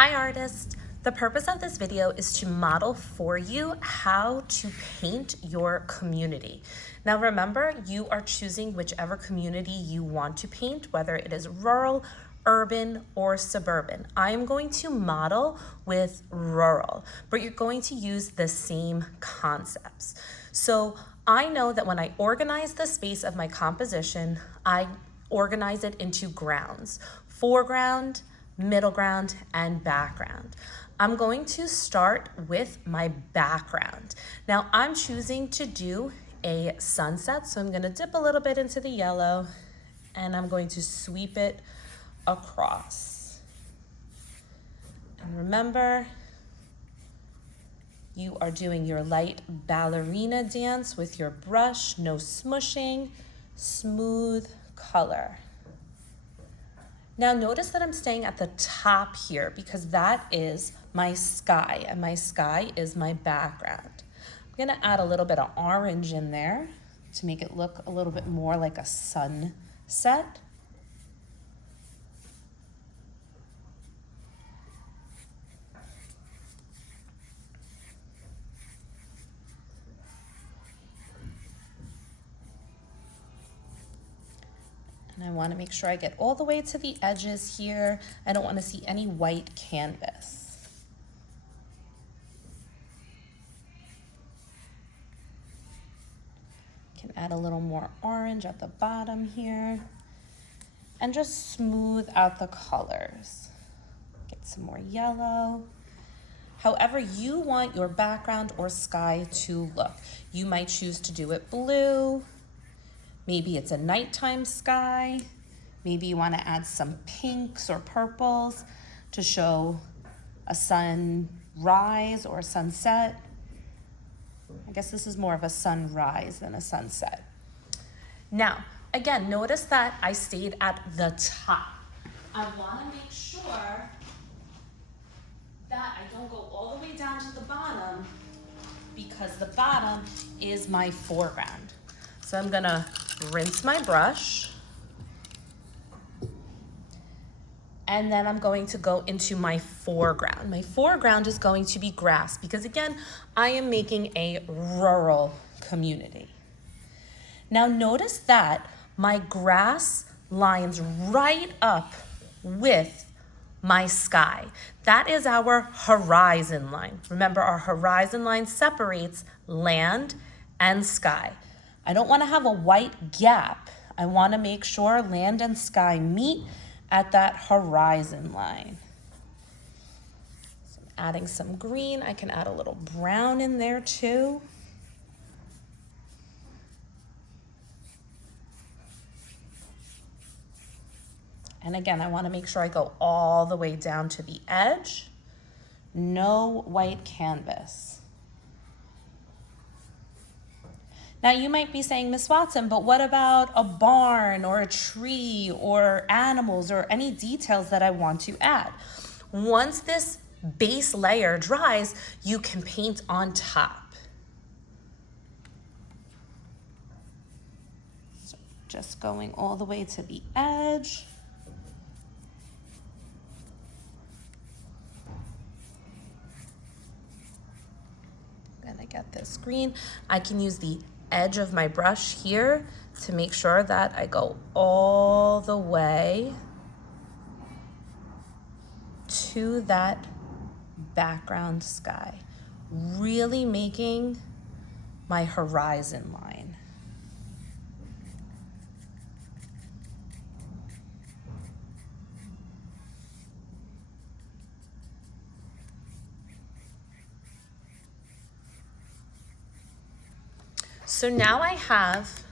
Hi artists! The purpose of this video is to model for you how to paint your community. Now remember, you are choosing whichever community you want to paint, whether it is rural, urban, or suburban. I am going to model with rural, but you're going to use the same concepts. So I know that when I organize the space of my composition, I organize it into grounds: foreground, middle ground, and background. I'm going to start with my background. Now I'm choosing to do a sunset, so I'm going to dip a little bit into the yellow and I'm going to sweep it across. And remember, you are doing your light ballerina dance with your brush, no smushing, smooth color. Now notice that I'm staying at the top here because that is my sky, and my sky is my background. I'm gonna add a little bit of orange in there to make it look a little bit more like a sunset. And I want to make sure I get all the way to the edges here. I don't want to see any white canvas. Can add a little more orange at the bottom here and just smooth out the colors. Get some more yellow. However you want your background or sky to look. You might choose to do it blue. Maybe it's a nighttime sky. Maybe you want to add some pinks or purples to show a sunrise or a sunset. I guess this is more of a sunrise than a sunset. Now, again, notice that I stayed at the top. I want to make sure that I don't go all the way down to the bottom because the bottom is my foreground. So I'm gonna rinse my brush and then I'm going to go into my foreground. My foreground is going to be grass because again, I am making a rural community. Now notice that my grass lines right up with my sky. That is our horizon line. Remember, our horizon line separates land and sky. I don't want to have a white gap. I want to make sure land and sky meet at that horizon line. So I'm adding some green. I can add a little brown in there too. And again, I want to make sure I go all the way down to the edge. No white canvas. Now you might be saying, Miss Watson, but what about a barn or a tree or animals or any details that I want to add? Once this base layer dries, you can paint on top. So just going all the way to the edge. I'm gonna get this green. I can use the edge of my brush here to make sure that I go all the way to that background sky, really making my horizon line. So now I have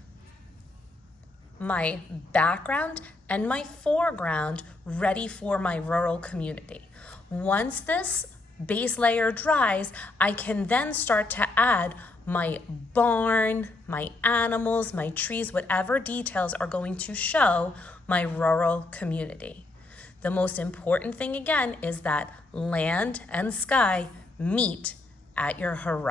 my background and my foreground ready for my rural community. Once this base layer dries, I can then start to add my barn, my animals, my trees, whatever details are going to show my rural community. The most important thing again is that land and sky meet at your horizon.